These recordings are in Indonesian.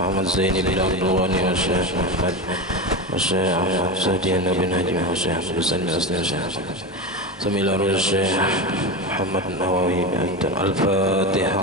محمد زين بن الرواني والشيخ محمد والشيخ سهدين بن هجمة والشيخ حسن أسلم سمي الشيخ محمد النووي الفاتحة.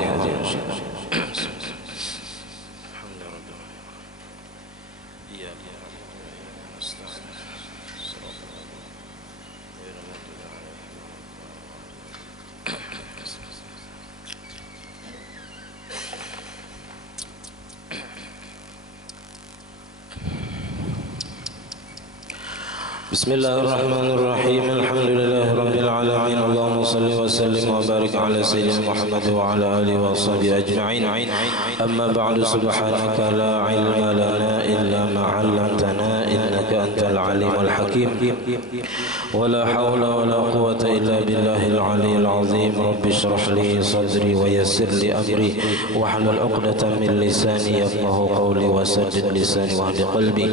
بسم الله الرحمن الرحيم. الحمد لله رب العالمين. اللهم صل وسلم وبارك على سيدنا محمد وعلى آله وصحبه أجمعين. أما بعد، سبحانك لا علم لنا إلا ما علمتنا إنك أنت العليم الحكيم. ولا حول ولا قوة إلا بالله العلي العظيم. رب اشرح لي صدري ويسر لي أمري واحلل عقدة من لساني يفقهوا قولي وسدد لساني واهد قلبي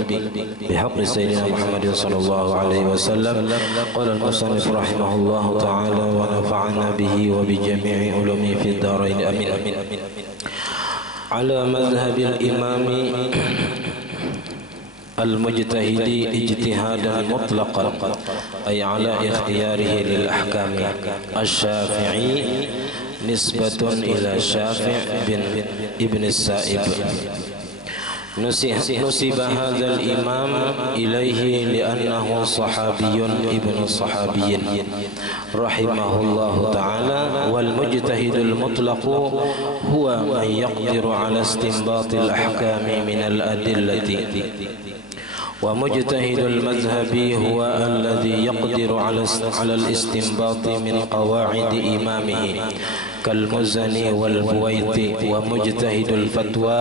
بحق سيدنا محمد صلى الله عليه وسلم. قال المصنف رحمه الله تعالى ونفعنا به وبجميع علومه في الدارين آمين. على مذهب الإمام المجتهد اجتهادا مطلقا، أي على اختياره للأحكام. الشافعي نسبة إلى شافع بن ابن السائب. نسب هذا الإمام إليه لأنه صحابي ابن صحابي رحمه الله تعالى. والمجتهد المطلق هو من يقدر على استنباط الأحكام من الأدلة. ومجتهد المذهب هو الذي يقدر على الاستنباط من قواعد إمامه كالمزني والبويطي. ومجتهد الفتوى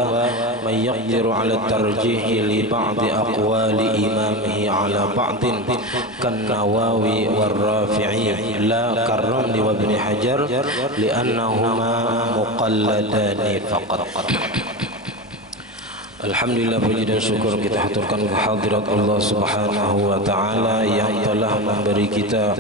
من يقدر على الترجيح لبعض أقوال إمامه على بعض كالنووي والرافعي، لا كالرمل وابن حجر لأنهما مقلدان فقط. Alhamdulillah, puji dan syukur kita haturkan kehadirat Allah Subhanahu wa taala yang telah memberi kita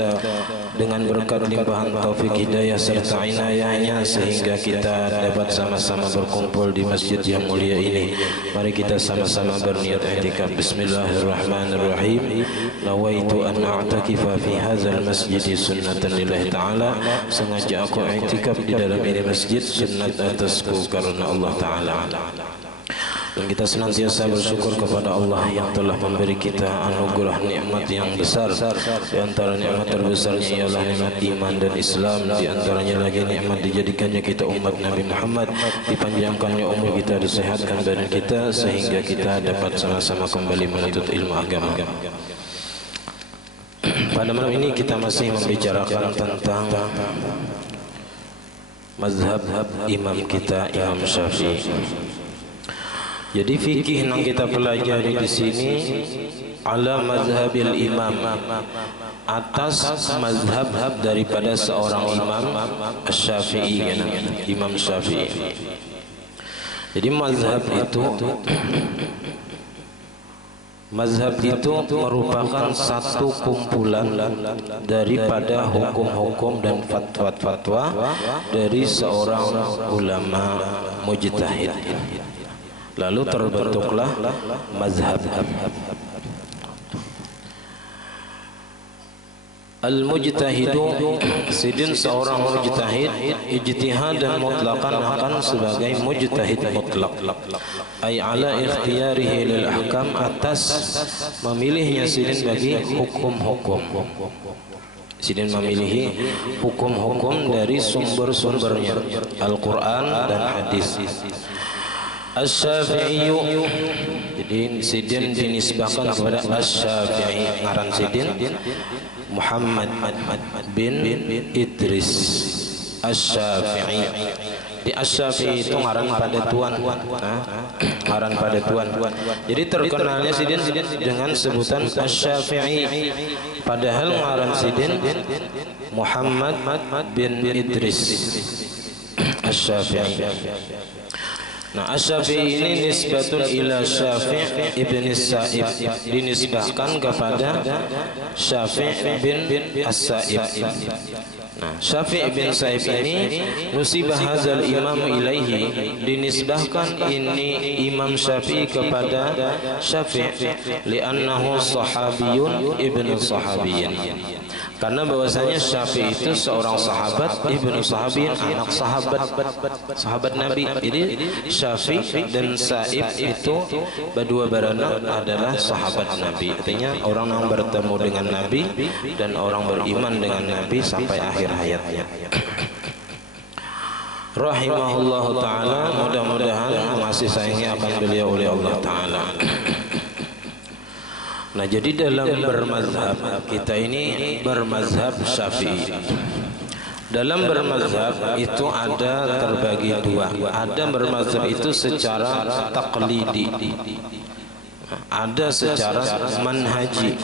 dengan berkat limpahan taufik hidayah serta inayahnya sehingga kita dapat sama-sama berkumpul di masjid yang mulia ini. Mari kita sama-sama berniat i'tikaf. Bismillahirrahmanirrahim. Nawaitu an a'takifa fi hadzal masjid sunnatan lillahi taala. Sengaja aku i'tikaf di dalam ini masjid sunnat atasku karena Allah taala. Dan kita senantiasa bersyukur kepada Allah yang telah memberi kita anugerah nikmat yang besar. Di antara nikmat terbesarnya ialah nikmat iman dan Islam. Di antaranya lagi nikmat dijadikannya kita umat Nabi Muhammad, dipanjangkannya umur kita, disehatkan badan kita sehingga kita dapat sama-sama kembali menuntut ilmu agama. Pada malam ini kita masih membicarakan tentang mazhab imam kita, Imam Syafi'i. Jadi fikih yang kita pelajari di sini ala mazhabil imam, atas mazhab daripada seorang imam Syafi'i, Imam Syafi'i. Jadi mazhab itu merupakan satu kumpulan daripada hukum-hukum dan fatwa-fatwa dari seorang ulama mujtahid. Lalu terbentuklah mazhab. Al-mujtahidu, sidin seorang mujtahid ijtihadan mutlaqan akan sebagai mujtahid mutlak, ay ala ikhtiyarihi lil ahkam, atas memilihnya sidin bagi hukum-hukum. Sidin memilih hukum-hukum dari sumber-sumbernya, Al-Quran dan hadis. Asy-Syafi'i, jadi Sidin dinisbahkan kepada Asy-Syafi'i. Ngaran Sidin Muhammad bin Idris Asy-Syafi'i. Di Asy-Syafi'i itu ngaran pada tuan, ngaran pada tuan. Jadi terkenalnya Sidin dengan sebutan Asy-Syafi'i, padahal ngaran Sidin Muhammad bin Idris Asy-Syafi'i. Nah, Asy-Syafi'i ini nisbatun ila Syafi' ibn As-Sa'ib, dinisbahkan kepada Syafi' bin As-Sa'ib. Nah, Syafi' bin Sa'ib ini nusibah hazal imam ilaihi, dinisbahkan ini Imam Syafi'i kepada Syafi' li'annahu sahabiyun ibnu sahabiyin, karena bahwasanya Syafi'i itu seorang sahabat, ibnu sahabiyin, anak sahabat Nabi. Jadi Syafi' dan Sa'ib itu berdua beranak adalah sahabat Nabi. Artinya orang yang bertemu dengan Nabi dan orang beriman dengan Nabi sampai akhir hayatnya. Rahimahullahu ta'ala, mudah-mudahan masih sayangnya akan beliau oleh Allah ta'ala. Nah, jadi dalam bermazhab, kita ini bermazhab Syafi'i. Dalam bermazhab itu ada terbagi dua. Ada bermazhab itu secara taqlidi, ada secara manhaji.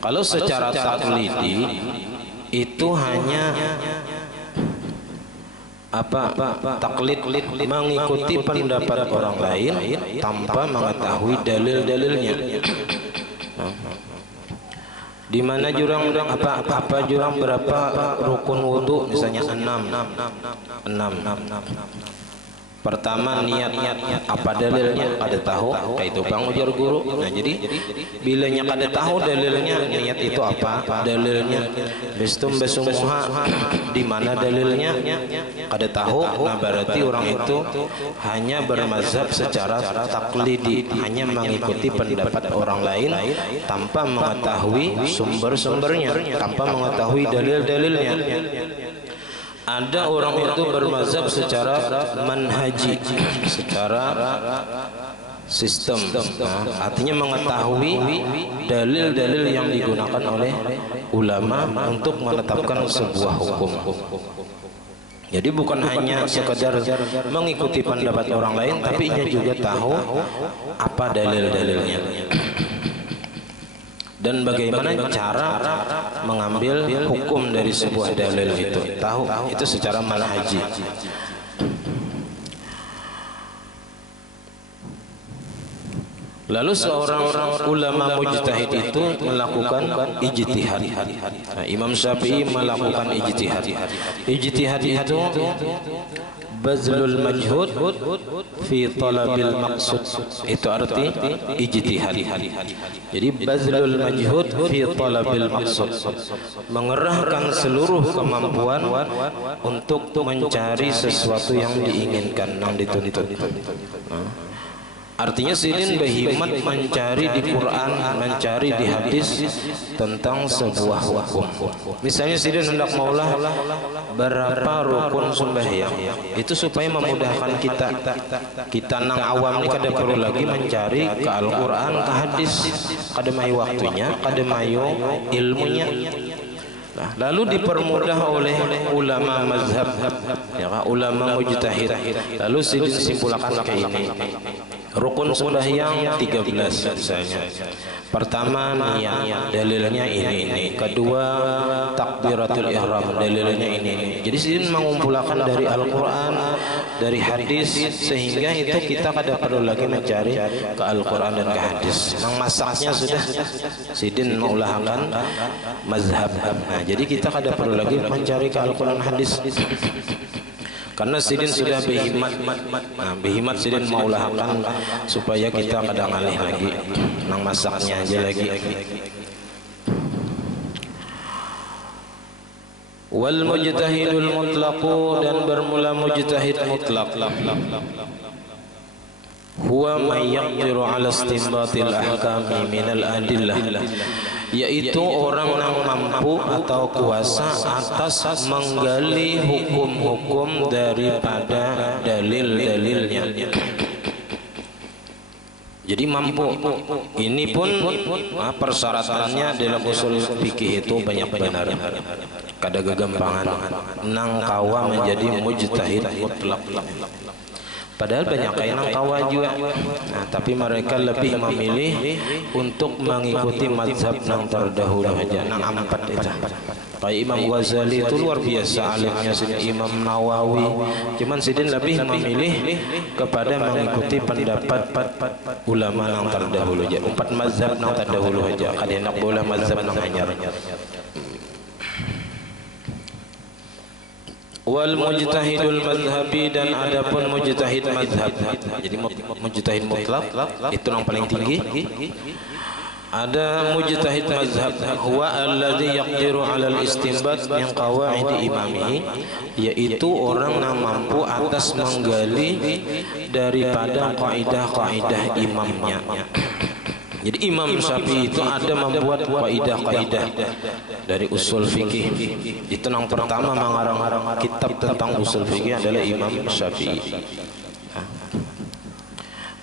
Kalau secara taqlidi itu hanya taklid, mengikuti pendapat orang lain tanpa mengetahui dalil-dalilnya. Di mana jurang berapa rukun wudu, misalnya 6. Pertama niat, apa dalilnya? Kada tahu, kayak itu bang ujar guru. Nah, jadi bilanya kada tahu dalilnya, niat itu apa dalilnya? Bestum besumuha, di mana dalilnya? Kada tahu. Nah, berarti orang itu hanya bermazhab secara taklidi, hanya mengikuti pendapat orang lain tanpa mengetahui sumber-sumbernya, tanpa mengetahui dalil-dalilnya. Ada orang itu bermazhab secara manhaji, secara sistem, artinya mengetahui dalil-dalil yang digunakan oleh ulama untuk menetapkan sebuah hukum. Jadi bukan hanya sekadar mengikuti pendapat orang lain, tapi ia juga tahu apa dalil-dalilnya dan bagaimana cara mengambil hukum dari sebuah dalil itu. Tahu itu secara manhaji. Lalu seorang ulama mujtahid itu melakukan ijtihad. Nah, Imam Syafi'i melakukan ijtihad. Ijtihad itu bazlul majhud fi talabil maqsud, itu arti ijtihad. Jadi bazlul majhud fi talabil maqsud, mengerahkan seluruh kemampuan untuk mencari sesuatu yang diinginkan, yang dituntut. Artinya Sidin berhimmat mencari di Quran, mencari di hadis tentang sebuah hukum. Misalnya Sidin hendak maulah berapa rukun sembahyang, itu supaya memudahkan kita nang awam ini kada perlu lagi mencari ke Al-Quran, ke hadis, kada mayu waktunya, kada mayu ilmunya. Nah, lalu dipermudah oleh ulama mazhab, ya, ulama mujtahid. Lalu Sidin simpulkan kayak ini. Rukun sembahyang 13 misalnya. Pertama niat, dalilnya ini. Kedua takbiratul ihram, dalilnya ini. Jadi Sidin mengumpulkan dari Al-Quran, dari hadis, sehingga itu kita kada perlu lagi mencari ke Al-Quran dan ke hadis. Memang masaknya sudah Sidin mengulahkan mazhab. Nah, jadi kita kada perlu lagi mencari ke Al-Quran hadis. Karena Sidin sudah berhimmat. Nah, berhimmat Sidin mengulahkan supaya kita kada ngalih lagi, nang masaknya aja lagi. Wal mujtahidul mutlaqu, dan bermula mujtahid mutlaq. Huwa may yaqdiru ala istinbatil ahkami minal adillah. yaitu orang yang mampu atau kuasa atas menggali hukum-hukum daripada dalil-dalilnya. Jadi mampu. Ini pun persyaratannya dalam usul fikih itu banyak benar. Kada gegampangan nang kawa menjadi mujtahid mutlak. Padahal banyak kain nang kawa juga. Nah, tapi mereka lebih memilih untuk mengikuti mazhab nang terdahulu aja, nang empat itu. Kayak Imam Ghazali itu luar biasa alimnya, Imam Nawawi. Cuman sidin lebih memilih kepada mengikuti pendapat ulama yang terdahulu aja. Empat mazhab yang terdahulu aja. Kada nak boleh mazhab yang hanyar. Wal mujtahidul mazhabi, dan adapun mujtahid mazhab. Jadi mujtahid mutlak itu yang paling tinggi. Ada mujtahid mazhab, huwa alladhi yaqdiru 'ala al-istinbat min qawaid imamihi, yaitu orang yang mampu atas menggali daripada kaidah-kaidah imamnya. Jadi Imam Syafi'i itu ada membuat kaidah-kaidah dari usul fikih. Itu yang pertama mengarang kitab tentang usul fikih adalah Imam Syafi'i.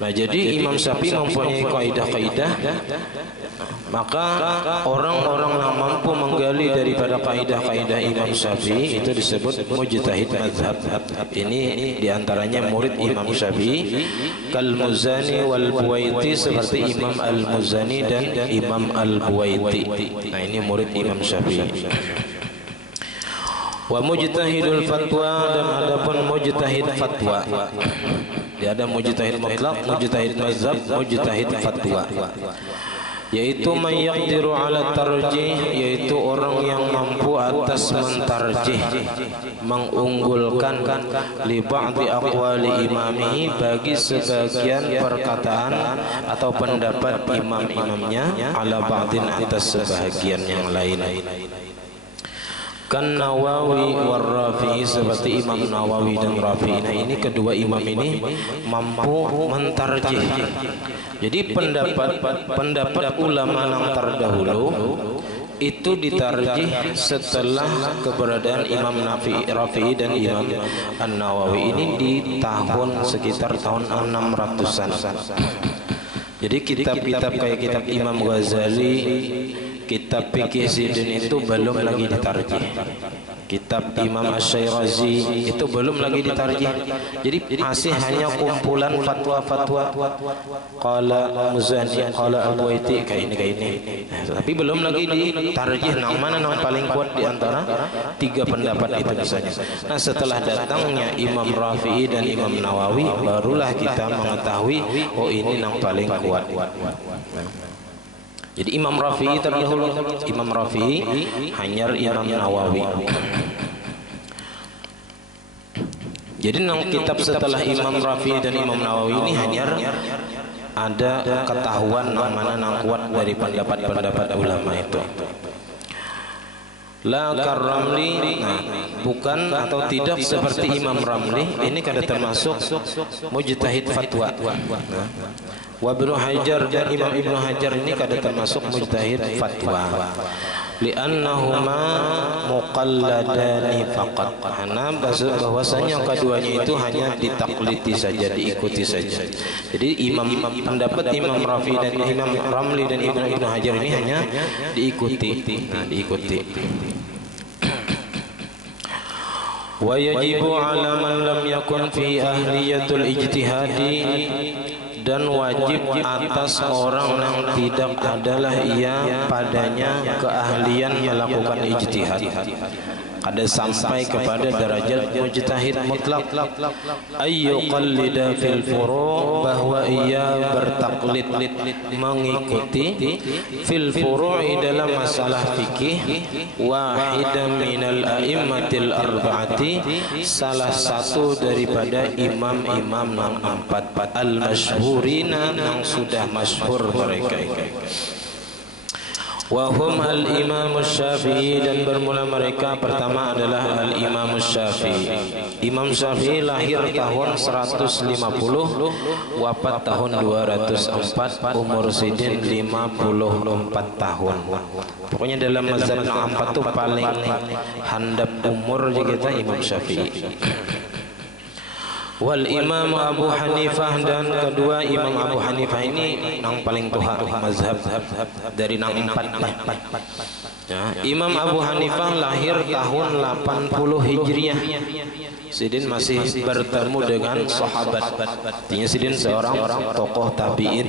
Nah, jadi Imam Syafi'i mempunyai kaidah-kaidah, maka orang-orang yang mampu menggali daripada kaidah-kaidah Imam Syafi'i itu disebut mujtahid mazhab. Ini diantaranya murid Imam Syafi'i, kal Muzani wal Buwaiti, seperti Imam Al-Muzani dan Imam Al-Buwaiti. Nah, ini murid Imam Syafi'i. Wa mujtahidul fatwa, dan adapun mujtahid fatwa. Dia ada mujtahid mutlak, mujtahid mazhab, mujtahid fatwa. Yaitu man yaqdiru 'ala tarjih, yaitu orang yang mampu atas mentarjih, mengunggulkan li ba'di aqwali imamihi, bagi sebagian perkataan atau pendapat imam-imamnya, ala ba'din atas sebahagian yang lain. Kan Nawawi war Rafi'i, seperti Imam Nawawi dan Rafi'i. Nah, ini kedua imam ini mampu mentarjih. Jadi pendapat ulama yang terdahulu itu ditarjih setelah keberadaan Imam Rafi'i dan Imam An-Nawawi ini di tahun sekitar tahun 600-an. Jadi kitab-kitab kayak kitab Imam Ghazali, kitab fikih sidin itu belum lagi ditarjih. Kitab Imam Asy-Syairazi itu belum lagi ditarjih. Jadi masih hanya kumpulan fatwa-fatwa. Qala Muzani, qala Al-Buwaiti, kayak ini. Tapi belum lagi ditarjih nang mana nang paling kuat di antara tiga pendapat itu misalnya. Nah, setelah datangnya Imam Rafi'i dan Imam Nawawi, barulah kita mengetahui oh ini nang paling kuat. Jadi Imam Rafi'i terdahulu, Imam Rafi'i hanyar Imam Nawawi. Jadi nang kitab setelah Imam Rafi'i dan Imam Nawawi ini hanyar ada ketahuan mana nang kuat dari pendapat-pendapat ulama itu. La Ramli, nah, bukan atau tidak seperti Imam Ramli, ini kada termasuk mujtahid fatwa. Wa Ibnu Hajar dan Imam Ibnu Hajar ini kada termasuk mujtahid fatwa. Li'annahuma muqalladani faqat. Karena bahwasanya keduanya itu hanya ditakliti saja, diikuti saja. Jadi pendapat Imam Rafi dan Imam Ramli dan Ibnu Hajar ini hanya diikuti. Nah, diikuti. Wa yajibu 'ala man lam yakun fi ahliyatul ijtihadi, dan wajib atas orang yang tidak adalah ia padanya keahlian melakukan ijtihad, kada sampai kepada derajat mujtahid mutlak, ayyuqallida fil furu', bahwa ia bertaklid mengikuti fil furu'i dalam masalah fikih, wahidan minal a'immatil arba'ati, salah satu daripada imam-imam yang empat, al-masyhurina, yang sudah masyhur mereka. Wahum al-Imam Syafi'i, dan bermula mereka pertama adalah al-Imam Syafi'i. Imam Syafi'i lahir tahun 150, wafat tahun 204, umur sidin 54 tahun. Pokoknya dalam mazhab yang empat tuh paling handap umur kita Imam Syafi'i. Wal Imam Abu Hanifah, dan kedua Imam Abu Hanifah ini nang paling tua mazhab dari nang empat. Ya, Imam Abu Hanifah lahir tahun 80 Hijriah. Sidin masih bertemu dengan sahabat. Artinya Sidin seorang tokoh tabi'in.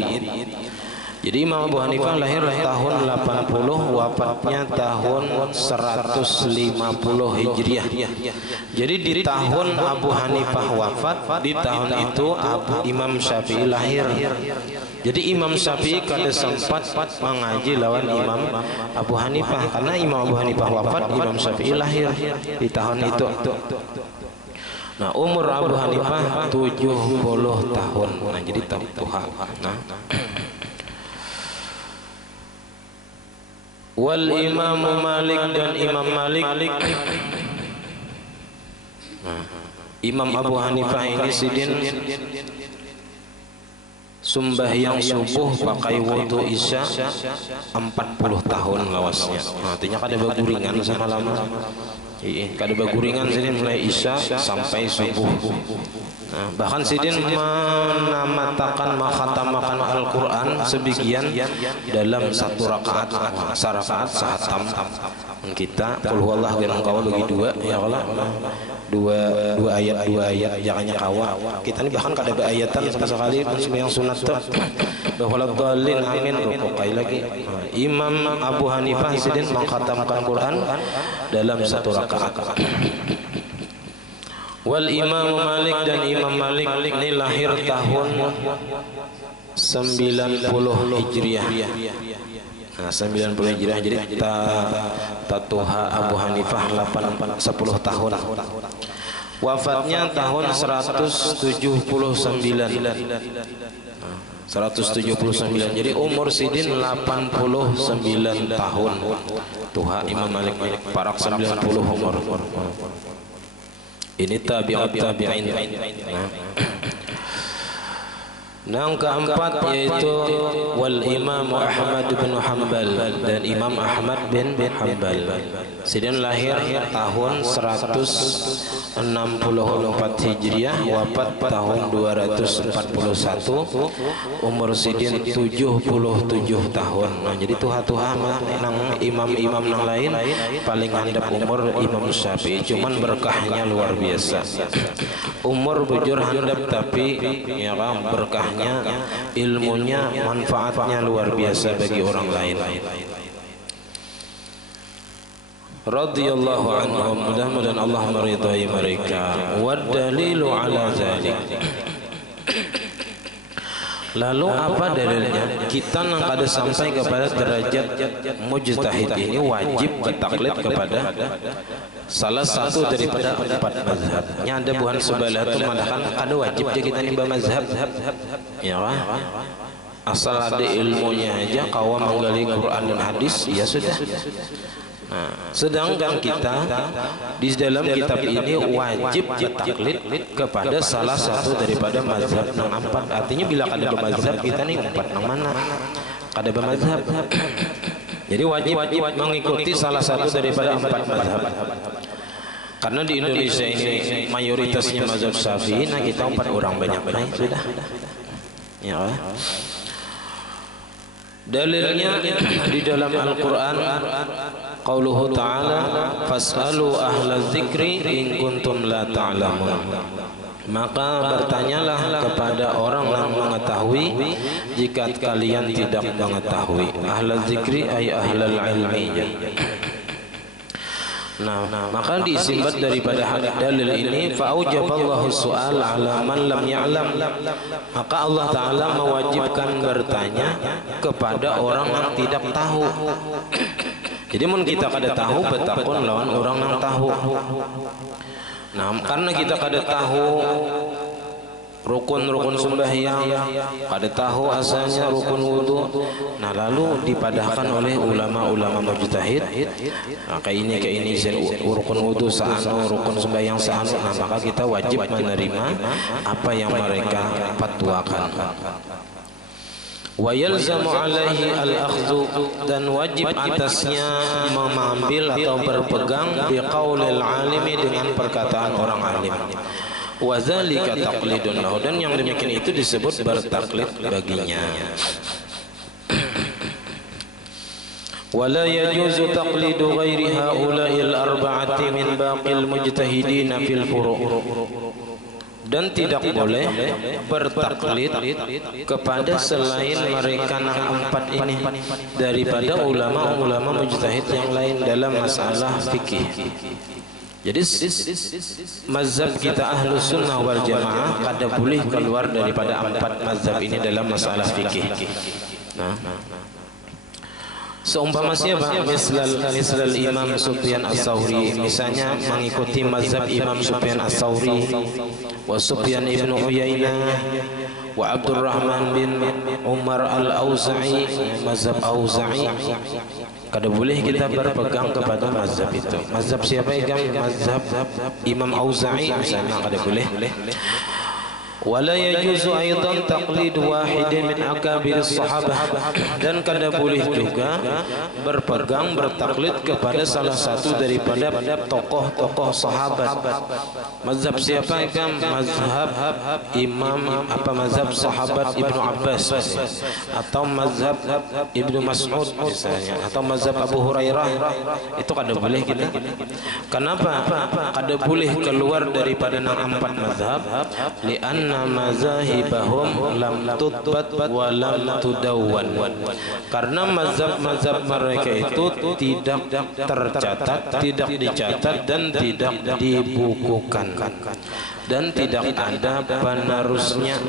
Jadi Imam Abu Hanifah lahir tahun 80, wafatnya tahun 150 Hijriah. Jadi di tahun Abu Hanifah wafat, di tahun itu Imam Syafi'i lahir. Jadi Imam Syafi'i kada sempat mengaji lawan Imam Abu Hanifah, karena Imam Abu Hanifah wafat, Imam Syafi'i lahir di tahun itu. Nah, umur Abu Hanifah 70 tahun. Nah, jadi tua. Nah, wal Imam Malik, dan Imam Malik. Nah, Imam Abu Hanifah ini Sidin sembahyang subuh pakai wudu isya 40 tahun lawasnya. Nah, artinya kada beguringan sama lama. Iya, kada beguringan Sidin mulai isya sampai subuh. Nah, bahkan Sidin menamatakan makhatamakan Al-Quran sebagian dalam satu rakaat. Sarakaat sahatam kita qul huwallahu ahad kawa bagi dua ya Allah. Dua ayat jangannya kawa. Kita ini bahkan kada beayatan sama sekali yang sunat tuh. Bahwa dhalin amin rukukai lagi. Imam Abu Hanifah Sidin mengkhatamkan Quran dalam satu rakaat. Wal Imam Malik, dan Imam Malik ini lahir tahun 90 Hijriah. Nah, 90 Hijriah, jadi tatuha Abu Hanifah 10 tahun. Wafatnya tahun 179. 179. Jadi umur Sidin 89 tahun. Tuha Imam Malik parak 90 umur. Ini tabi'ut tabi'in. Yang keempat yaitu wal Imam Ahmad bin Hanbal, dan Imam Ahmad bin Hanbal. Sidin lahir tahun 164 Hijriah, wafat tahun 241. Umur Sidin 77 tahun. Nah, jadi tuha-tuha nang imam-imam nang lain paling handap umur Imam Syafi'i, cuman berkahnya luar biasa. Umur bujur handap, tapi ya kan berkahnya, ilmunya, manfaatnya luar biasa bagi orang lain. Radhiyallahu anhum, mudah-mudahan Allah meridai mereka. Wad dalilu ala zalik. Lalu apa dalilnya? Kita nang kada sampai kepada derajat mujtahid ini wajib bertaklid kepada salah satu daripada empat mazhab. Nya ada buhan sebelah itu madakan kada wajib je kita nimba mazhab. Ya kan? Asal ada ilmunya aja, kawa menggali Quran dan hadis, ya sudah. Nah, sedangkan kita di dalam kitab ini wajib bertaklid kepada salah satu daripada mazhab nang empat. Artinya bila kada bermazhab kita nih empat nang mana? Kada bermazhab. Jadi wajib mengikuti salah satu daripada empat mazhab. Karena di Indonesia ini mayoritasnya mazhab Syafi'i, nah kita empat orang banyak sudah. Ya. Dalilnya di dalam Al-Quran, qauluhu ta'ala fas'alu ahla dzikri in kuntum la ta'lamun. Maka bertanyalah kepada orang yang mengetahui jika kalian tidak mengetahui. Ahla dzikri ay ahlal ilmi. Nah, maka diistimbat daripada dalil ini fa'aujaballahu su'al ala man lam ya'lam. Maka Allah Ta'ala mewajibkan bertanya kepada orang yang tidak tahu. Jadi mun kita kada tahu betakun lawan orang yang tahu. Nah, karena kita kada tahu rukun-rukun sembahyang, kada tahu asalnya rukun wudu. Nah, lalu dipadahkan oleh ulama-ulama mujtahid. Nah, kayak ini rukun wudu saano, rukun sembahyang saano. Nah, maka kita wajib menerima apa yang mereka fatwakan. wa yalzamu alaihi al-akhdhu, dan wajib atasnya mengambil atau berpegang biqaulil alimi, dengan perkataan orang alim. Wa dzalika taqlidun lahu, dan yang demikian itu disebut bertaklid baginya. Wala yajuzu taqlidu ghairi haula'il arba'ati min baqil mujtahidin fil furu', dan tidak boleh bertaklid kepada selain mereka empat ini daripada ulama-ulama mujtahid yang lain dalam masalah fikih. Jadi mazhab kita Ahlus Sunnah wal Jamaah kada boleh keluar daripada empat mazhab ini dalam masalah fikih. Nah, seumpama siapa? Mislal Imam Sufyan Ats-Tsauri, misalnya mengikuti mazhab Imam Sufyan Ats-Tsauri, wa Sufyan ibn Uyainah, wa Abdurrahman bin Umar Al-Auza'i, mazhab Auza'i. Kada boleh kita berpegang kepada mazhab itu. Mazhab siapa yang mazhab Imam Auza'i misalnya, kada boleh. Wala yajuzu aidan taqlid wahid min akabir sahabah, dan kada boleh juga berpegang bertaklid kepada salah satu daripada tokoh-tokoh sahabat. Mazhab siapa yang mazhab Imam mazhab sahabat Ibnu Abbas, atau mazhab Ibnu Mas'ud misalnya, atau mazhab Abu Hurairah, itu kada boleh kita. Kenapa kada boleh keluar daripada empat mazhab? Li'anna mazahibahum lam tutbat wa lam tudawwan, karena mazhab-mazhab mereka itu tidak tercatat, tidak dicatat, dan tidak dibukukan, dan tidak ada penerusnya.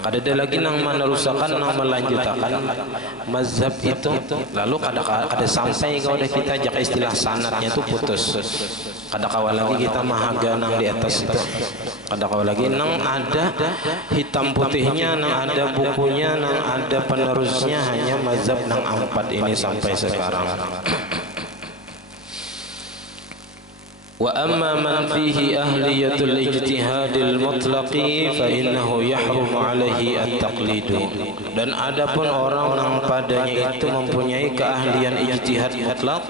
Kada ada lagi nang menerusakan, nang melanjutkan mazhab itu. Lalu kada sampai kau dah kita ajak istilah sanadnya itu putus. Kada kawal lagi kita mahaga nang di atas itu. Kada kawal lagi nang ada hitam putihnya, nang ada bukunya, nang ada penerusnya, hanya mazhab nang empat ini sampai sekarang. Wa amma man fihi ahliyatul ijtihadil mutlaqi fa innahu yahrumu alaihi at-taqlidu, dan adapun orang yang padanya itu mempunyai keahlian ijtihad mutlak,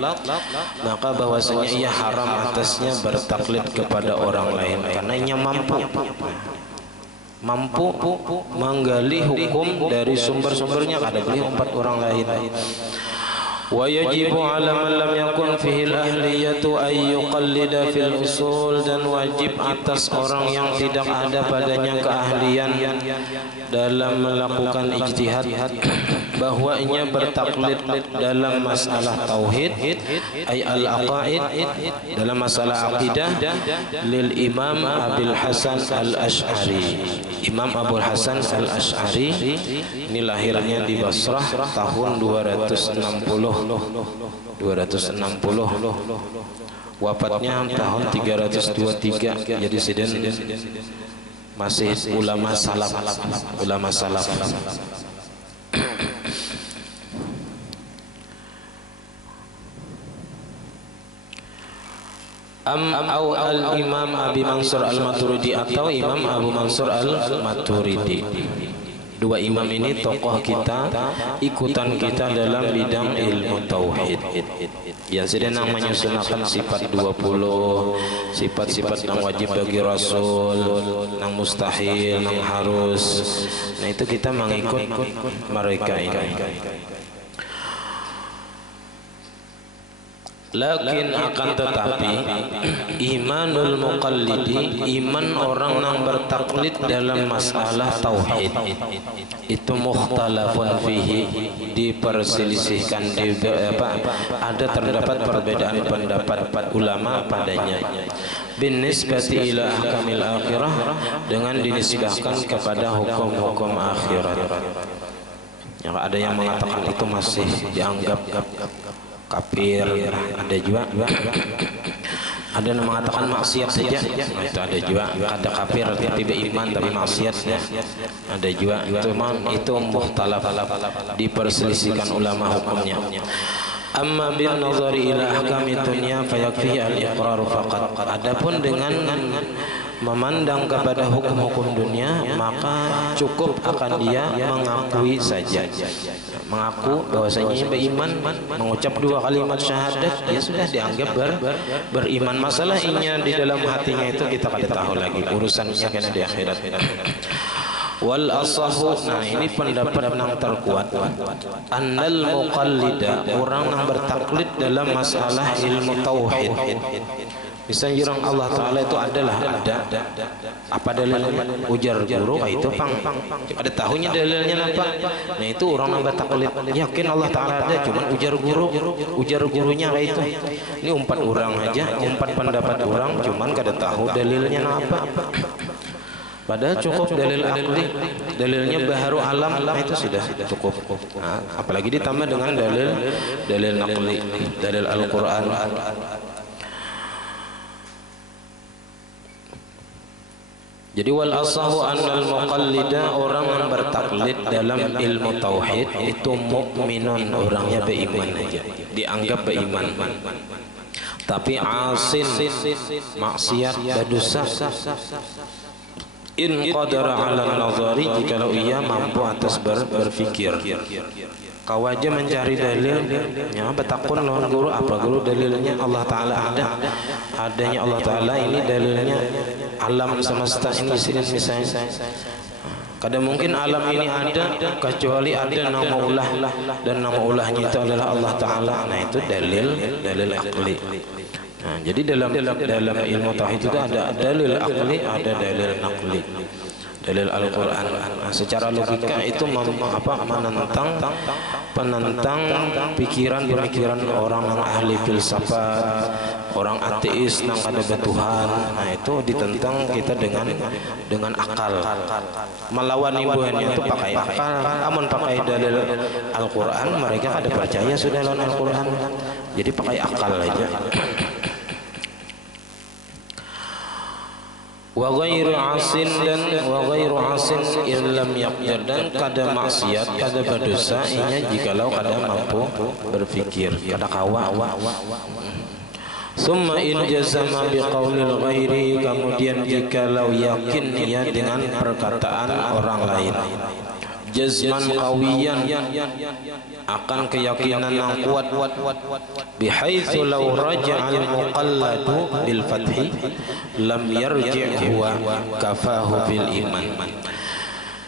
maka bahwasanya ia haram atasnya bertaklid kepada orang lain, karena ia mampu menggali hukum dari sumber-sumbernya, kada boleh empat orang lain. Wa yajibu ala man lam yakun fihi al-ahliyatu ay yuqallida fil usul, dan wajib atas orang yang tidak ada padanya keahlian dalam melakukan ijtihad bahwa ia bertaklid dalam masalah tauhid ay al-aqaid, dalam masalah akidah, lil Imam Abil Hasan Al-Asy'ari. Imam Abul Hasan Al-Asy'ari ini lahirnya di Basrah tahun 260, wafatnya tahun 323. Jadi siden masih ulama salaf. Au al-Imam Abi Mansur Al-Maturidi, atau Imam Abu Mansur Al-Maturidi. Dua imam ini tokoh kita, ikutan kita dalam bidang ilmu tauhid. Ya, sedang menyusunkan sifat 20, sifat-sifat yang wajib bagi Rasul, yang mustahil, yang harus. Nah, itu kita mengikut mereka ini. Lakin akan tetapi imanul muqallidi, iman orang yang bertaklid dalam masalah tauhid, itu mukhtalafun fihi, diperselisihkan, ada terdapat perbedaan pendapat ulama padanya. Bin nisbati ila ahkamil akhirah, dengan dinisbahkan kepada hukum-hukum akhirat. Yang ada yang mengatakan itu masih dianggap kafir, ada juga ada yang mengatakan maksiat saja, nah, itu ada juga, ada kafir tidak iman tapi maksiat, ada juga. Itu mukhtalaf, diperselisihkan ulama hukumnya. Amma bin nazari ila ahkami dunya fayakfi al-iqrar faqat. Adapun dengan memandang kepada hukum-hukum dunia, maka cukup akan dia mengakui saja, mengaku bahwasanya beriman, mengucap 2 kalimat syahadat, dia sudah dianggap beriman. Masalahnya di dalam hatinya itu kita kada tahu lagi, urusannya kena di akhirat. Wal asahu, nah ini pendapat yang terkuat, annal muqallida, orang yang bertaklid dalam masalah ilmu tauhid. Misalnya Allah Ta'ala itu adalah ada apa dalilnya, ujar guru itu pang ada tahunya dalilnya apa. Nah itu orang yang bertaklid yakin Allah Ta'ala ada, cuma ujar gurunya kayak itu. Ini umpat orang aja, umpat pendapat orang, cuman kada tahu dalilnya apa. Padahal cukup dalil akli, dalilnya baharu alam, itu sudah cukup. Nah, apalagi ditambah dengan dalil akli, dalil Al-Quran. Jadi wal asahu annal muqallida, orang yang bertaklid dalam ilmu tauhid itu mukminun, orangnya beriman aja, dianggap beriman. Tapi asin, maksiat, berdosa. In qadara ala nazari, jikalau ia mampu atas berfikir. Kau aja mencari dalil, ya betakun lawan guru, apa guru dalilnya Allah Ta'ala ada, adanya Allah Ta'ala ini dalilnya alam semesta ini misalnya. Kadang mungkin alam ini ada kecuali ada nama ulah, dan nama ulahnya itu adalah Allah Ta'ala. Nah itu dalil akli. Nah, jadi dalam ilmu tauhid itu ada dalil akli, ada dalil naqli, dalil Al-Quran. Nah, secara logika itu penentang pikiran-pemikiran orang yang ahli filsafat, orang ateis yang ada Tuhan. Nah itu ditentang kita dengan akal, melawan imbuhannya itu pakai akal. Amun pakai dalil Al-Quran, mereka ada percaya sudah lawan Al-Quran, jadi pakai akal aja. Wa ghairu asin, dan wa ghairu asin illam yaqdir, dan kada maksiat, kada berdosa inya jikalau kada mampu berfikir, kada kawa. Summa in jazama biqaulil ghairi, kemudian jikalau yakin ia dengan perkataan orang lain, jazman qawiyan, akan keyakinan yang kuat, bihaitsu law raja'al muqalladu bil fathi lam yarji' huwa kafahu fil iman.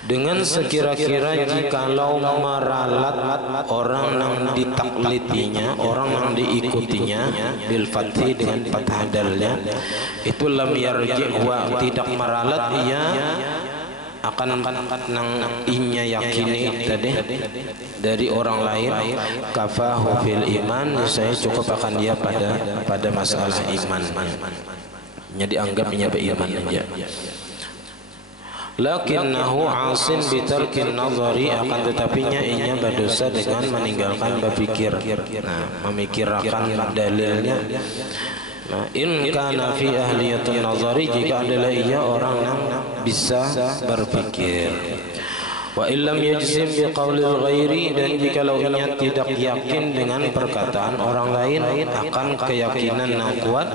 Dengan sekira-kira jikalau meralat orang yang ditaklidinya, orang yang diikutinya, bil fathi dengan fathah dalnya, itu lam yarji' huwa, tidak meralat ia akan nang inya yakini tadi dari orang lain, kafahu fil iman, saya cukup akan dia pada masalah iman, nya dianggap inya beriman aja. Lakinnahu asin bitarkin nazari, akan tetapinya inya berdosa dengan meninggalkan berpikir, nah memikirkan dalilnya. Nah, in kana fi ahliyatun nazari, jika adalah ia orang yang bisa berpikir. Wa illam yajzim biqaulil ghairi, dan jikalau ia tidak yakin dengan perkataan orang lain, akan keyakinan yang kuat,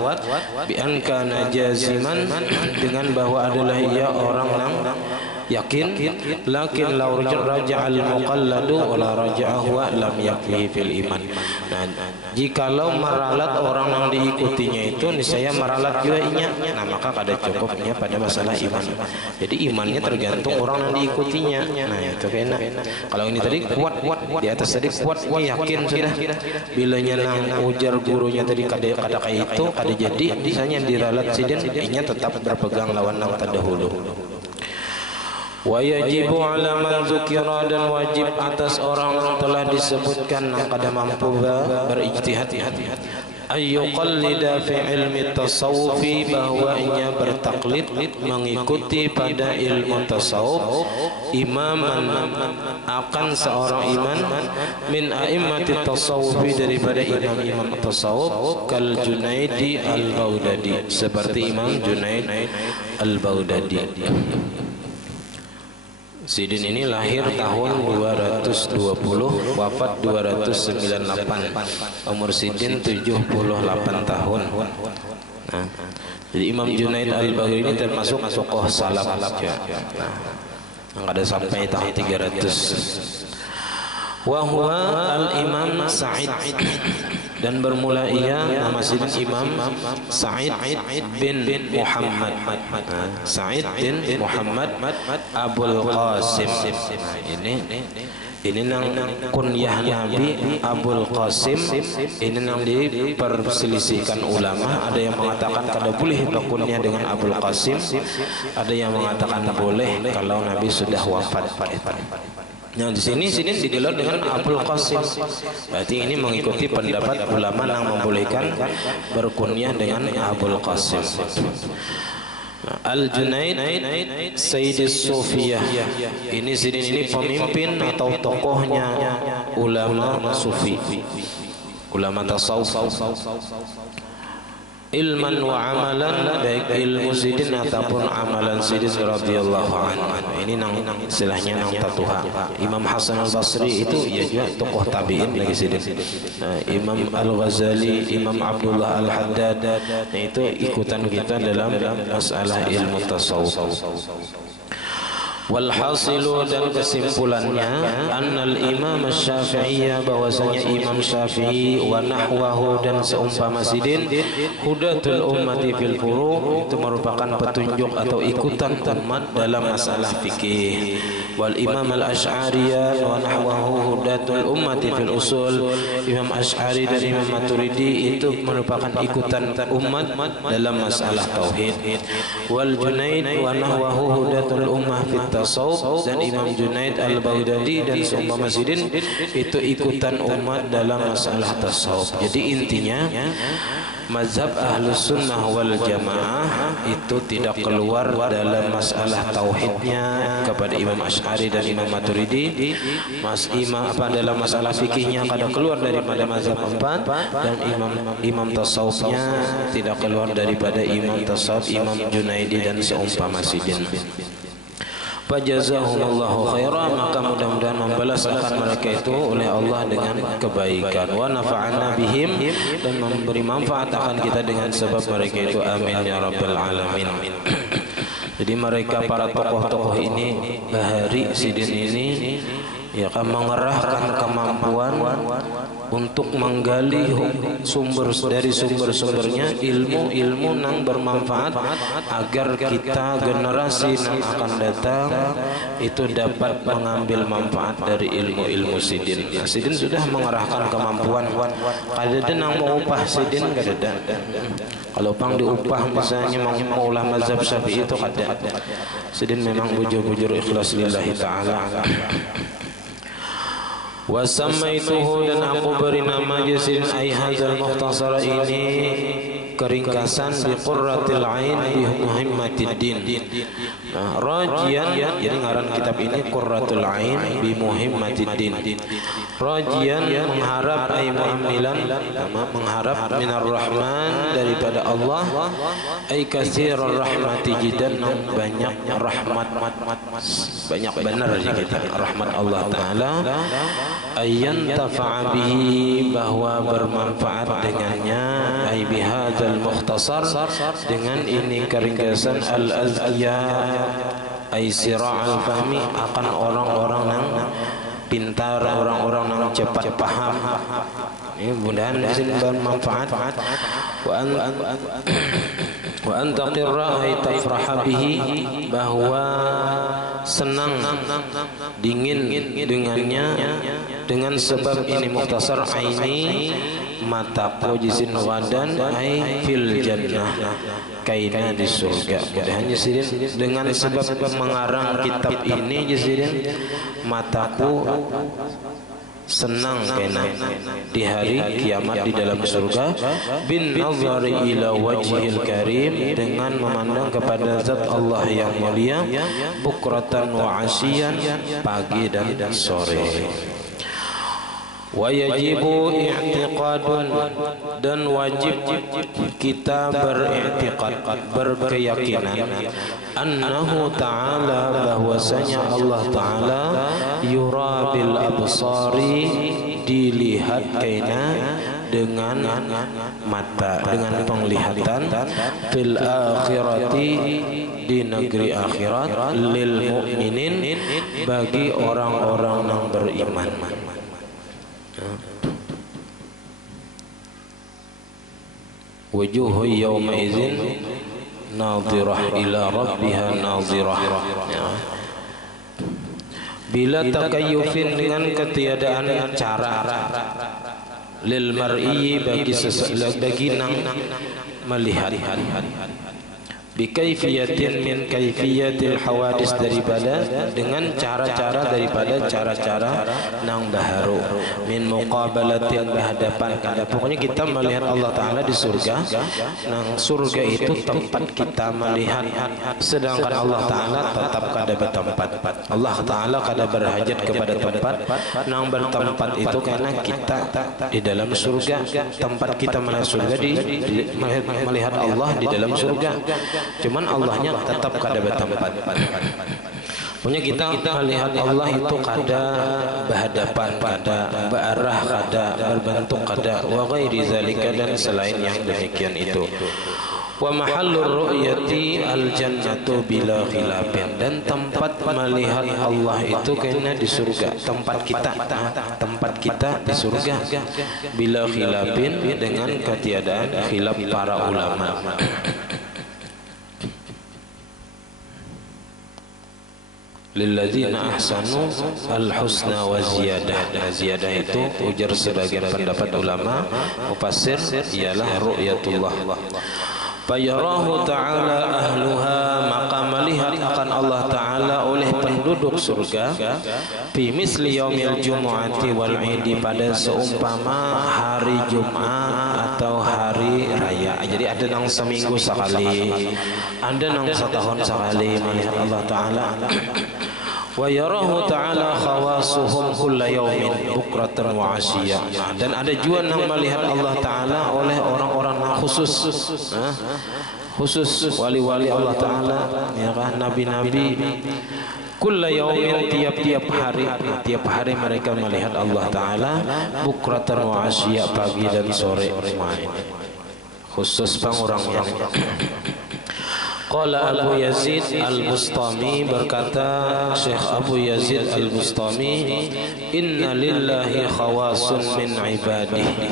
bi an kana jaziman, dengan bahwa adalah ia orang yang yakin, lakin law raja'al muqalladu wala raja'ahu lam yakfi fil iman. Nah, jikalau meralat orang yang diikutinya itu niscaya meralat juga inya, nah maka kada cukupnya pada masalah iman. Jadi imannya tergantung orang yang diikutinya. Nah itu kena. Kalau ini tadi kuat di atas tadi kuat, yakin sudah. Bila nang ujar gurunya tadi kada kayak itu, kada jadi misalnya diralat sidin, inya tetap berpegang lawan nang terdahulu. Wa yajibu ala man dzukira, dan wajib atas orang yang telah disebutkan yang kada mampu berijtihad, ayyuqallida fi ilmi tasawufi, bahwa ia bertaklid mengikuti pada ilmu tasawuf, imaman, akan seorang iman, min a'immati tasawufi, daripada imam-imam tasawuf, kal Junaidi al-Baghdadi, seperti Imam Junaid al-Baghdadi. Sidin ini lahir tahun 220, wafat 298. Umur Sidin 78 tahun. Nah, jadi Imam Junaid Al-Baghdadi ini termasuk tokoh salaf yang ada sampai tahun 300. Wa huwa al-Imam Sa'id, dan bermula ia nama sidin Imam Sa'id bin Muhammad, Sa'id bin Muhammad Abul Qasim. Ini nang kunyah Nabi Abul Qasim. Ini nang diperselisihkan ulama. Ada yang mengatakan kada boleh berkunyah dengan Abul Qasim, ada yang mengatakan boleh kalau Nabi sudah wafat. Nah, di sini digelar dengan Abul Qasim. Berarti ini mengikuti pendapat ulama yang membolehkan berkunyah dengan Abul Qasim. Al-Junaid Sayyidis Sufiyah. Ini pemimpin atau tokohnya ulama sufi, ulama tasawuf. Ilman wa amalan, baik ilmu sidin ataupun amalan sidin radhiyallahu anhu. Ini nang istilahnya nang tatuha. Imam Hasan Al-Basri itu ya juga tokoh tabi'in lagi sidin. Imam Al-Ghazali, Imam Abdullah Al-Haddad, itu ikutan kita dalam masalah ilmu tasawuf. Walhasilu, dan kesimpulannya, annal Imam Syafi'i, bahwasanya Imam Syafi'i wa nahwahu dan seumpama sidin, hudatul ummati fil furu', itu merupakan petunjuk atau ikutan umat dalam masalah fikih. Wal Imam Al-Asy'ari wa nahwahu hudatul ummati fil usul. Imam Asy'ari dan Imam Maturidi itu merupakan ikutan umat dalam masalah tauhid. Wal Junaid wa nahwahu hudatul ummah fit tasawuf, dan Imam Junaid Al-Baghdadi dan seumpama sidin itu ikutan umat dalam masalah tasawuf. Jadi intinya mazhab Ahlus Sunnah wal Jamaah itu tidak keluar dalam masalah tauhidnya kepada Imam Asy'ari dan Imam Maturidi. Dalam masalah fikihnya kada keluar daripada mazhab empat, dan imam tasawufnya tidak keluar daripada imam tasawuf Imam Junaidi dan seumpama sidin. Fajazahumullahu khairan, maka mudah-mudahan membalas akan mereka itu oleh Allah dengan kebaikan. Wa nafa'ana bihim, dan memberi manfaat akan kita dengan sebab mereka itu. Amin ya rabbal alamin. Jadi mereka para tokoh-tokoh ini, Bahari Sidin ini, ya kan mengerahkan kemampuan untuk menggali sumber-sumbernya ilmu yang bermanfaat agar kita generasi yang akan datang itu dapat mengambil manfaat dari ilmu-ilmu sidin. Nah, sidin sudah mengerahkan kemampuan. Kada nang mau upah sidin, kada. Kalau pang diupah misalnya mau ulah mazhab Syafi'i itu kada. Sidin memang bujur-bujur ikhlas lillahi ta'ala. Wasamaituhu, dan aku beri nama jasin ai hadzal mukhtasar, ini keringkasan bi qurratil ain bi muhimmatid din. Nah, rajian, jadi ngaran kitab ini Qurratul Ain bi muhimmatid din. Rajian, mengharap, ai mu'ammilan, mengharap minar rahman, daripada Allah, ai katsirur rahmati jidan, banyak rahmat, banyak benar kita rahmat Allah taala. Ayyan tafa'a bihi, bahwa bermanfaat dengannya, ay bihadzal mukhtasar, dengan ini keringkasan al-azkiya, ay sira'al fahmi, akan orang-orang yang pintar, orang-orang yang cepat paham. Ini mudah-mudahan di sini bermanfaat. Wa anta qirra ay tafraha bihi, bahwa senang, dingin dengannya, dengan sebab ini mukhtasar aini, mataku jisin wadan ay fil jannah, kaina di surga. Mudah-mudahan jisirin dengan sebab mengarang kitab ini, jisirin mataku senang kena di hari kiamat di dalam surga, bin nazari ila wajhil karim, dengan memandang kepada zat Allah yang mulia, bukratan wa asyian, pagi dan sore. Wa yajibu i'tiqadun, dan wajib kita beriktikad, berkeyakinan, annahu ta'ala, bahwasanya Allah ta'ala, yura bil absari, dilihat kaina dengan mata, dengan penglihatan, fil akhirati di negeri akhirat, lil mu'minin bagi orang-orang yang beriman. Wujuhu yawma idzin nadhirah ila rabbiha nadhirah. Bila takayyufin dengan ketiadaan cara lil mar'i bagi nang melihat bi kaifiyatin min kaifiyatil hawadis daripada dengan cara-cara daripada cara-cara nang baharu min muqabalatin berhadapan kada. Pokoknya kita melihat Allah Ta'ala di surga. Nang surga itu tempat kita melihat, sedangkan Allah Ta'ala tetap kada bertempat. Allah Ta'ala kada berhajat kepada tempat nang bertempat itu karena kita di dalam surga. Tempat kita melihat surga melihat Allah di dalam surga. Cuman Allahnya tetap kada bertempat. Punya kita melihat Allah itu kada berhadapan, kada berarah, kada berbentuk, kada wa ghairi zalika dan selain yang demikian itu. Wa mahallur ru'yati al-jannatu bila khilafin, dan tempat melihat Allah itu kena di surga. Tempat kita di surga bila khilafin dengan ketiadaan khilaf para ulama. Lilladzina ahsanu al-husna wa ziyadah. Ziyadah itu ujar sebagian pendapat ulama mufassir ialah ru'yatullah. Fayarahu ta'ala ahluha, maka melihat akan Allah Ta'ala oleh penduduk surga fi misli yaumil jumu'ati wal idi, pada seumpama hari Jumat atau hari raya. Jadi ada nang seminggu sekali, ada nang setahun sekali melihat Allah Ta'ala. Wa yarahu ta'ala khawasuhum kulla yawmin bukratan wa asyiya. Dan ada juga yang melihat Allah Ta'ala oleh orang-orang khusus, khusus wali-wali Allah Ta'ala, ya kan, nabi-nabi. Kulla yawmin, tiap-tiap hari mereka melihat Allah Ta'ala bukratan wa asyiya, pagi dan sore. Khusus bang orang yang Qala Abu Yazid Al-Bustami, berkata Syekh Abu Yazid Al-Bustami, inna lillahi khawasun min ibadihi,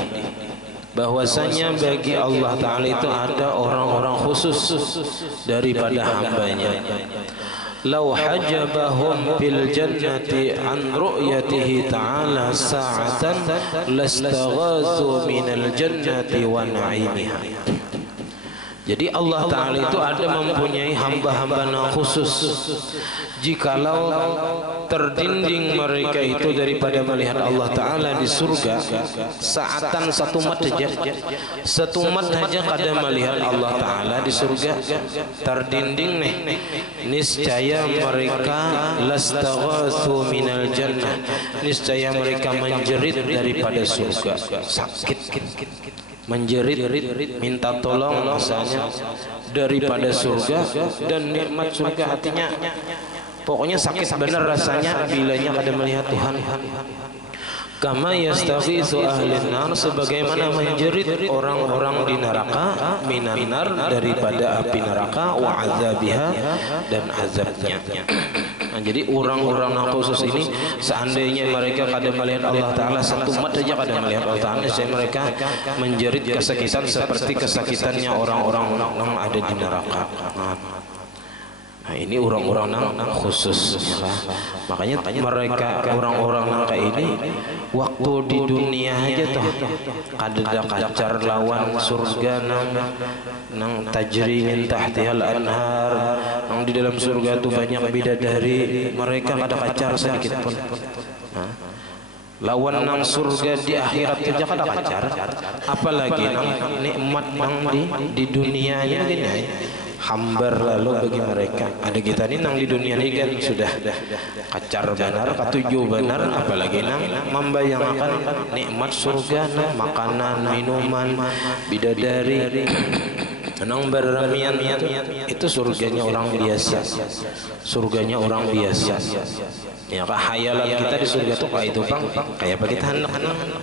bahwasanya bagi Allah Ta'ala itu ada orang-orang khusus daripada hambanya. Lau hajabahum fil jannati an ru'yatihi ta'ala sa'atan lastaghathu minal jannati wa na'imiha. Jadi Allah Ta'ala itu ada mempunyai hamba-hamba yang khusus. Jikalau terdinding mereka itu daripada melihat Allah Ta'ala di surga saatan satu mat saja kada melihat Allah Ta'ala di surga, terdinding nih, niscaya mereka lastaghatsu minal jannah, niscaya mereka menjerit daripada surga, sakit, menjerit, minta tolong misalnya daripada surga dan nikmat surga. Artinya pokoknya sakit benar rasanya bilanya kada melihat Tuhan. Kama yastaghitsu ahlin nar, sebagaimana menjerit orang-orang di neraka, minan nar, daripada api neraka, wa azabiha, dan azabnya. Nah, jadi orang-orang yang khusus ini seandainya mereka kada melihat Allah Ta'ala satu mat saja kada melihat Allah Ta'ala, saya mereka menjerit kesakitan seperti kesakitannya orang-orang yang ada di neraka. Nah, ini orang-orang yang khusus, ya. Makanya mereka orang-orang yang kayak ini waktu di dunia aja tuh kada kacar lawan surga nang tajri min tahtihal anhar, nang di dalam surga tuh banyak bidadari, mereka kada kacar sedikit pun. Lawan nang surga di akhirat saja kada kacar, apalagi nang nikmat nang di dunianya gini. Hambar lalu bagi mereka. Ada kita ini nang di dunia ini kan sudah kacar benar, katuju benar, apalagi nang membayangkan nikmat surga, nang makanan, minuman, bidadari. Nang berremian itu surganya orang biasa. Surganya orang biasa. Ya kah hayalan kita di surga tuh kayak itu Bang. Kayak apa kita hendak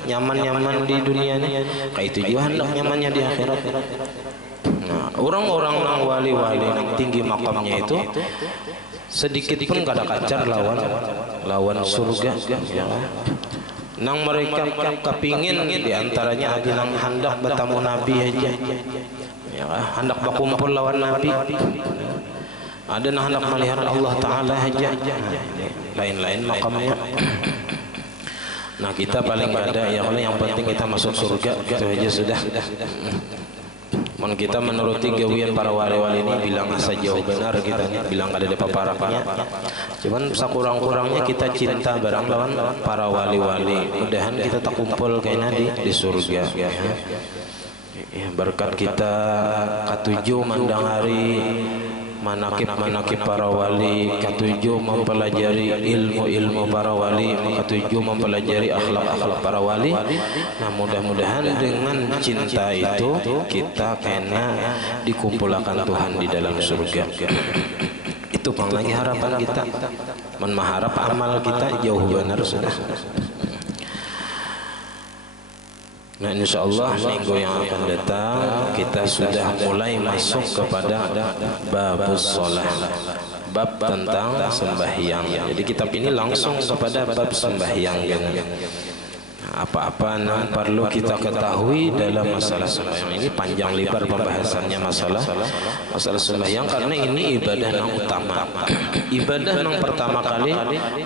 nyaman-nyaman di dunia ini, kayak itu juga hendak nyamannya di akhirat. Nah, orang-orang nang wali-wali nang tinggi makamnya itu sedikit pun kada kacar lawan surga ya. Nang mereka kepingin diantaranya ada nang hendak bertemu Nabi aja ya, hendak berkumpul lawan Nabi, ada nang hendak melihat Allah Ta'ala aja, lain-lain makamnya. Nah kita paling ada ya, kalau yang penting kita masuk surga itu aja sudah. Man kita menuruti gawian para wali-wali ini bilang asa jauh benar kita nih, bilang ada paparaknya. Cuman sakurang-kurangnya kita cinta barang lawan para wali-wali. Mudahan kita tak kumpul kayaknya di surga ya. Ya, berkat kita ketujuh mandang hari manakib para wali, ketujuh mempelajari ilmu para wali, ketujuh mempelajari akhlak para wali. Nah mudah-mudahan dengan cinta itu kita kena dikumpulkan Tuhan di dalam surga. Itu pang lagi harapan kita. Mengharap amal kita jauh benar sudah. Nah insyaallah minggu yang akan datang kita sudah mulai masuk kepada babus shalah, bab tentang sembahyang. Jadi kitab ini langsung kepada bab sembahyang. Apa-apa yang perlu kita ketahui dalam masalah sembahyang ini, panjang lebar pembahasannya masalah sembahyang, karena ini ibadah yang utama, ibadah yang pertama kali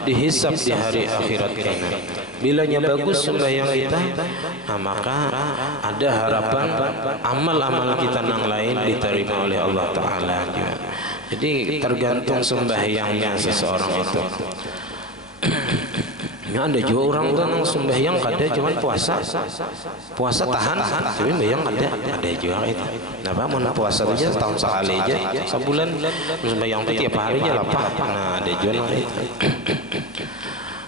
dihisab di hari akhirat ini. Bilanya bagus sembahyang kita, nah maka ada harapan amal-amal kita yang lain diterima oleh Allah Ta'ala. Jadi tergantung sembahyangnya seseorang itu. Ya, ada juga orang tuh nang sembahyang kada cuma puasa tahan tapi sembahyang ada juga itu. Napa mau puasa aja setahun sekali aja, sebulan sembahyang tuh tiap hari aja lapar. Nah ada juga itu.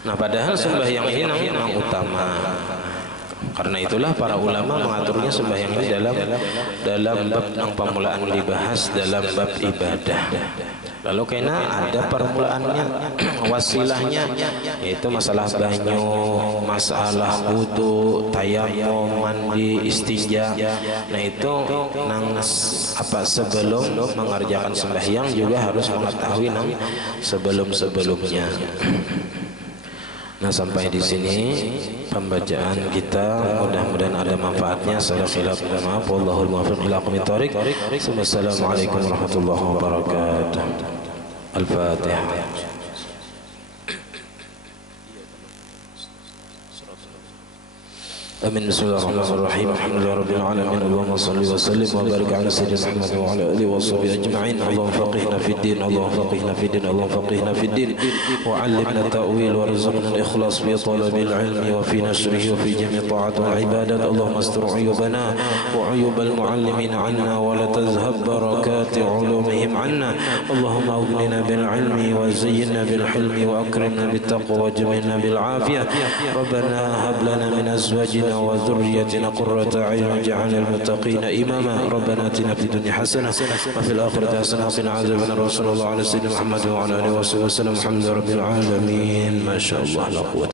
Nah padahal sembahyang ini nang utama. Karena itulah para ulama mengaturnya sembahyang ini dalam bab nang pemulaan dibahas dalam bab ibadah. Lalu kena ada permulaannya, wasilahnya, yaitu masalah banyu, masalah wudu, tayamum, mandi, istinja. Nah itu nang apa sebelum mengerjakan sembahyang juga harus mengetahui nang sebelumnya. Nah sampai di sini pembacaan kita, mudah-mudahan ada manfaatnya. Salah khilaf maaf, wallahul muwaffiq ila aqwamit thoriq. Wassalamualaikum warahmatullahi wabarakatuh. Al-Fatihah. Amin. Bismillahirrahmanirrahim. Alhamdulillahirabbil alamin. Allahumma shalli wa sallim wa barik ala sayyidina Muhammad wa ala alihi wa sahbihi ajma'in. Allahumma faqihna fid din, Allahumma faqihna fid din, Allahumma faqihna fid din wa 'allimna at-ta'wil warzuqna al-ikhlas fi talabil ilmi wa fi nashrihi wa fi jami' ta'ati wa ibadat. Allahumma astur 'uyubana wa 'uyubal mu'allimin 'anna wa la tazhab barakati 'ulumihim 'anna. Allahumma aghnina bil 'ilmi wa zayyinna bil hilmi wa akrimna bit taqwa wa jamilna bil 'afiyah. Rabbana hab lana min azwajina وذريتنا قرة أعين واجعلنا للمتقين إماما. ربنا آتنا في الدنيا حسنة وفي الآخرة حسنة وقنا عذاب النار. وصلى الله على سيدنا محمد وعلى آله وصحبه وسلم. الحمد لله رب العالمين. ما شاء الله لا قوة